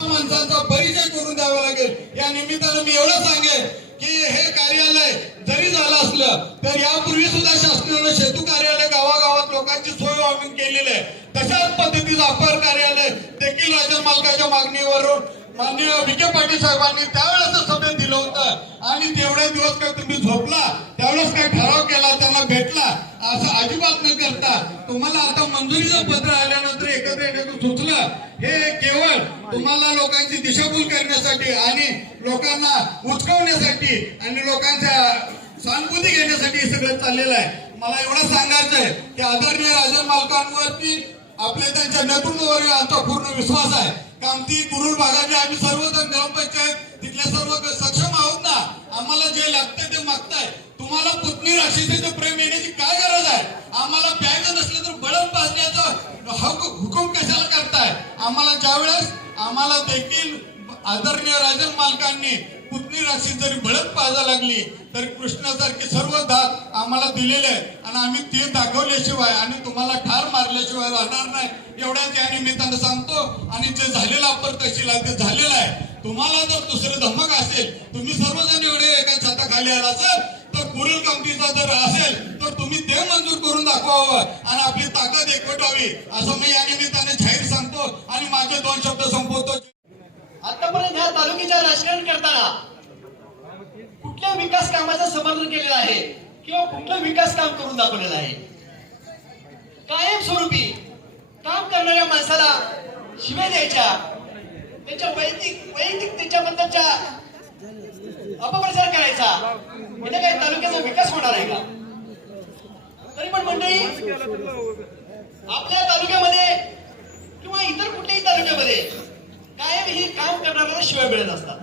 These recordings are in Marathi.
माणसांचा परिचय करून द्यावा लागेल. या निमित्तानं मी एवढं सांगेन की हे कार्यालय जरी झालं असलं तर यापूर्वी सुद्धा शासनानं सेतू कार्यालय गावागावात लोकांची सोय आम्ही केलेली आहे. तशाच पद्धतीचं अपर कार्यालय देखील राजन मालकाच्या मागणीवरून माननीय विखे पाटील साहेबांनी त्यावेळेस सभेत दिलं होतं. आणि तेवढे दिवस काय तुम्ही झोपला त्यावेळेस काय ठराव केला त्यांना भेटला असं अजिबात न करता तुम्हाला आता मंजुरीचं लोकांची दिशाभूल करण्यासाठी आणि लोकांना उचकवण्यासाठी आणि लोकांच्या सहानुभूती घेण्यासाठी हे सगळं चाललेलं आहे. मला एवढं सांगायचं आहे की आदरणीय राजन मालकांवरती आपल्या त्यांच्या नेतृत्वावर आमचा पूर्ण विश्वास आहे. कारण ती कुरुल भागाचे आम्ही सर्वजण ग्रामपंचायत तिथल्या सर्व सक्षम आहोत ना. आम्हाला जे लागतं ते मागताय. तुम्हाला पुतणी राशीचे प्रेम येण्याची काय गरज आहे आम्हाला प्यायचं नसलं तर बळत पाजण्याचा हक हुकूम कशाला करताय आम्हाला ज्यावेळेस आम्हाला देखील आदरणीय राजन मालकांनी पुतणी राशी जरी बळत पाहायला लागली तरी कृष्णासारखे सर्व दात आम्हाला दिलेले आहेत आणि आम्ही ते दाखवल्याशिवाय आणि तुम्हाला ठार मारल्याशिवाय राहणार नाही. एवढ्याच या निमित्तानं सांगतो. आणि जे झालेलं अपर तहसील ते झालेलं आहे. तुम्हाला जर दुसरं धमक असेल तुम्ही सर्वजण एवढे एका छताखाली आला असेल तर कुरील कंपनीचा जर असेल तर तुम्ही ते दाखवावं आणि आपली ताकद एकवटावी असं मी या निमित्ताने जाहीर सांगतो आणि माझे दोन शब्द संपवतो. आतापर्यंत ह्या तालुक्याच्या राजकारण करताना कुठल्या विकास कामाचं समर्थन केलेलं आहे? किंवा कुठलं विकास काम करून दाखवलेलं आहे? कायमस्वरूपी काम करणाऱ्या माणसाला शिव्या द्यायच्या त्याच्या वैयक्तिक वैयक्तिक त्याच्याबद्दलच्या अपप्रचार करायचा म्हणजे काय तालुक्याचा विकास होणार आहे का? मंडळी आपल्या तालुक्यामध्ये किंवा इतर कुठल्याही तालुक्यामध्ये कायम हे काम करणाऱ्याला शिवाय मिळत असतात.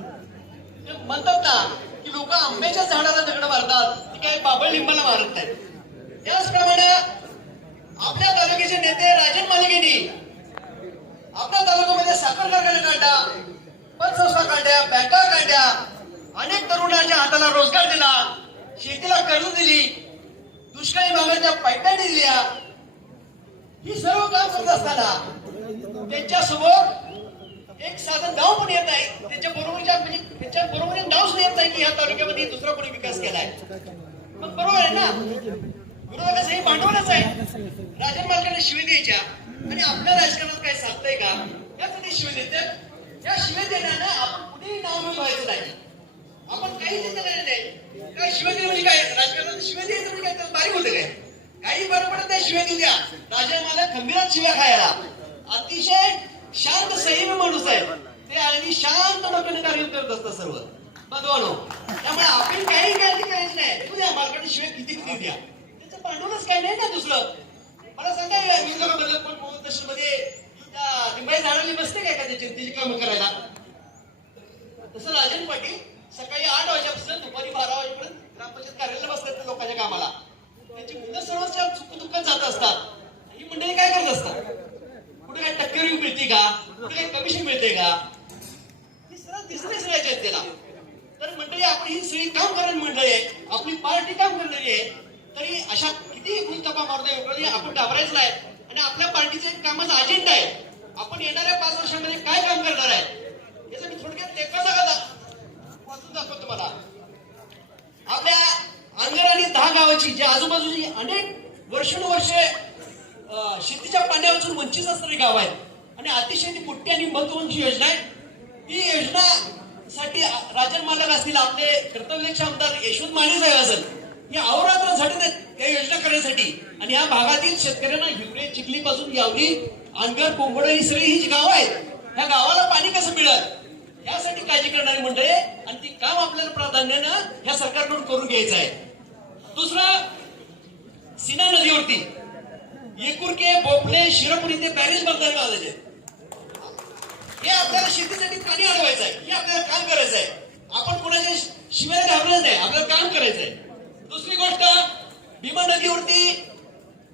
म्हणतात ना की लोक आंब्याच्या झाडाला दगड मारतात ती काय बाबळ लिंबाला मारत नाहीत. त्याचप्रमाणे आपल्या तालुक्याचे नेते राजन मालिकेनी आपल्या तालुक्यामध्ये साखर कारखाना काढला पतसंस्था काढल्या बँका काढल्या अनेक तरुणांच्या हाताला रोजगार दिला शेतीला कर्ज दिली दुष्काळी भागाच्या पाईपलाईन दिल्या ही सर्व काम करत असताना त्यांच्यासमोर एक साधं गाव पण येत आहे त्याच्या बरोबरच्या म्हणजे त्याच्या बरोबर नाव सुद्धा येत नाही की ह्या तालुक्यामध्ये दुसरा कोणी विकास केलाय. मग बरोबर आहे ना? विरोधकाचं हे भांडवलच आहे. राजन मालकाने शिवी द्यायच्या. आणि आपल्या राजकारणात काय साधतंय का? यासाठी शिवी देते या शिवी देण्यानं आपण कुठेही नाव मिळवायचं नाही. आपण काही देत नाही काय म्हणजे काय? राजकारणात शिवाय म्हणजे काय बारीक होते काय? काही बरं पडत नाही शिवाय द्या. राजा मला खंबीरात शिव्या खायला. अतिशय शांत संयमी माणूस आहे. ते आणि शांत डोक्याने कार्य करत असतात सर्व. भगवानो त्यामुळे आपण काही काळजी करायची नाही. तुझ्या मालकाने शिवाय किती किती द्या. त्याचं भांडवलच काय नाही ना दुसरं? मला सांगा या विरोधाबद्दल कोण कोणमध्ये लिंबाई झाडाली बसते काय का त्याची त्याची कामं करायला? तसं राजन पाटील सकाळी आठ वाजेपासून दुपारी बारा वाजेपर्यंत ग्रामपंचायत कार्यालयाला बसतात त्या लोकांच्या कामाला. त्यांची मुलं सर्वच्या चुक दुःखात जात असतात. ही मंडळी काय करत असतात? कुठे काय टक्केवारी मिळते का? कुठे काय कमिशन मिळते का? ही सरळ दिसतेच आहेत त्याला तर मंडळी आपण ही सगळी काम करण मंडळी आहे. आपली पार्टी काम करणारी आहे. तरी अशा कितीही भूलतपा मारता आपण घाबरायचं नाही. आणि आपल्या पार्टीचा एक कामाचा अजेंडा आहे. आपण येणाऱ्या पाच वर्षामध्ये काय काम करणार आहे? याचा मी थोडक्यात लेखा सांगा वाचून दाखवतो तुम्हाला. आपल्या अंगर आणि दहा गावाची जे आजूबाजूची अनेक वर्षानुवर्षे शेतीच्या पाण्यापासून वंचित असणारी गाव आहेत. आणि अतिशय ती मोठी आणि महत्वाची योजना आहे. ही योजना साठी राजन मालक असतील आपले कर्तव्यक्ष आमदार यशवंत माने साहेब असेल हे अहोरात्र झटत आहेत या योजना करण्यासाठी. आणि या भागातील शेतकऱ्यांना हिवरे चिखली पासून यावरी अनगर कोंबड ही सगळी ही जी गावं आहेत ह्या गावाला पाणी कसं मिळत यासाठी काळजी करणारी मंडळी आणि ती काम आपल्याला प्राधान्यानं ह्या सरकारकडून करून घ्यायचं आहे. दुसरं सिना नदीवरती. एकुरके बोपले शिरपूर इथे बॅरेज बांधायला बांधायचे हे आपल्याला शेतीसाठी पाणी अडवायचं आहे. हे आपल्याला काम करायचं आहे. आपण कोणाच्या शिवाय घाबरायचं नाही. आपल्याला काम करायचं आहे. दुसरी गोष्ट भीमा नदीवरती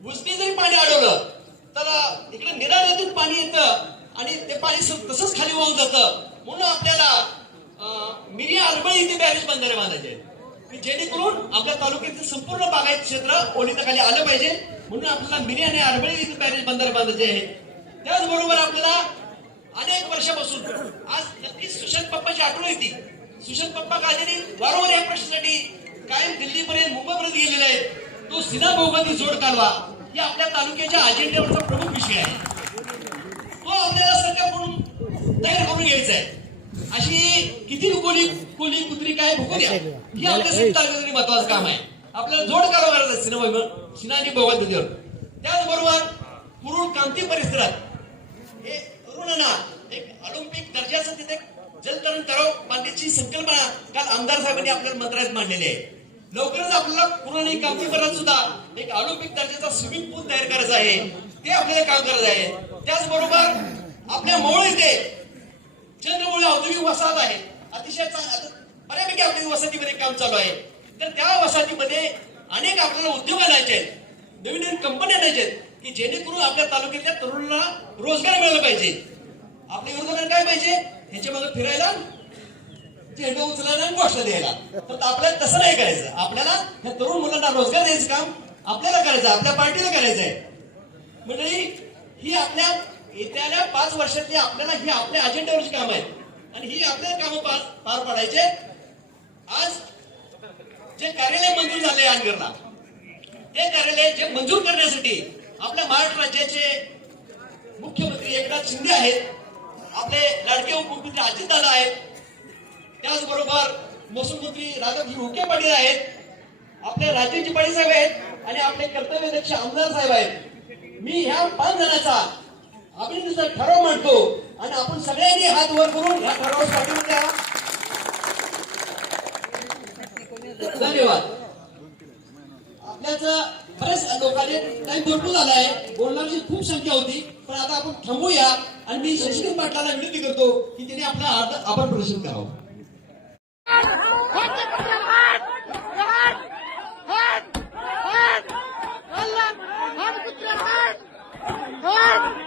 उजनी जरी पाणी अडवलं तर इकडे निरा नदीतून पाणी येतं आणि ते पाणी स- तसंच खाली वाहून जातं म्हणून आपल्याला अं, मिरी अरबळी इथे बॅरेज बंधारे बांधायचे आहेत. की जेणेकरून आपल्या तालुक्यातील संपूर्ण बागायत क्षेत्र ओढीच्या आलं पाहिजे. म्हणून आपल्याला मिनी आणि आरबळी इथं बॅरेज बंदर बांधायचे आहे. त्याचबरोबर आपल्याला अनेक वर्षापासून आज नक्कीच सुशांत पप्पाची आठवण येते. सुशांत पप्पा काहीतरी वारंवार या प्रश्नासाठी कायम दिल्लीपर्यंत मुंबईपर्यंत गेलेले आहेत. तो सिना बहुमती जोड कालवा ही आपल्या तालुक्याच्या अजेंड्यावरचा प्रमुख विषय आहे. तो आपल्याला सरकारकडून तयार करून घ्यायचा आहे. अशी किती कोली कोली कुत्री काय भुकू द्या. ही महत्वाचं काम आहे. आपल्याला जोड कालवा करायचा आहे सिनेमा सिनाजी बहुमत नदीवर त्याचबरोबर पुरुण क्रांती परिसरात हे तरुणांना एक ऑलिम्पिक दर्जाचं तिथे जलतरण तलाव बांधण्याची संकल्पना काल आमदार साहेबांनी आपल्याला मंत्रालयात मांडलेली आहे. लवकरच आपल्याला पूर्ण क्रांती परिसरात सुद्धा एक ऑलिम्पिक दर्जाचा स्विमिंग पूल तयार करायचा आहे. ते आपल्याला काम करायचं आहे. त्याचबरोबर आपल्या मोळ इथे चंद्रमुळे औद्योगिक वसाहत आहे अतिशय आता बऱ्यापैकी आपल्या वसाहतीमध्ये काम चालू आहे. तर त्या वसाहतीमध्ये अनेक आपल्याला उद्योग आणायचे आहेत. नवीन नवीन कंपन्या आणायच्या आहेत की जेणेकरून आपल्या तालुक्यातल्या तरुणांना रोजगार मिळाला पाहिजे. आपल्या विरोधात काय पाहिजे? ह्याच्या मागे फिरायला झेंडा उचलायला आणि गोष्ट द्यायला. तर आपल्याला तसं नाही करायचं. आपल्याला ह्या तरुण मुलांना रोजगार द्यायचं काम आपल्याला करायचं आपल्या पार्टीला करायचं आहे. मंडळी ही आपल्या येत्याला पाच वर्षातली आपल्याला ही आपल्या अजेंड्यावरची काम आहेत. आणि ही आपल्याला कामं पार पार पाडायचे. आज जे कार्यालय मंजूर झाले अनगरला ते कार्यालय जे मंजूर करण्यासाठी आपल्या महाराष्ट्र राज्याचे मुख्यमंत्री एकनाथ शिंदे आहेत आपले लाडके उपमुख्यमंत्री अजितदादा आहेत त्याचबरोबर महसूल मंत्री राधाजी हुके पाटील आहेत आपले राजेशजी पाटील साहेब आहेत आणि आपले कर्तव्यदक्ष आमदार साहेब आहेत. मी ह्या पाच जणांचा अभिनंदनचा ठराव मांडतो आणि आपण सगळ्यांनी हात वर करून ह्या ठराव पाठिंबा द्या धन्यवाद आपल्याच बरेच लोकांनी टाइम भरपूर झाला आहे बोलणारी खूप संख्या होती पण आता आपण थांबूया आणि मी शशिकांत पाटलाला विनंती करतो की त्याने आपला अर्थ आपण प्रदर्शन करावं Oh!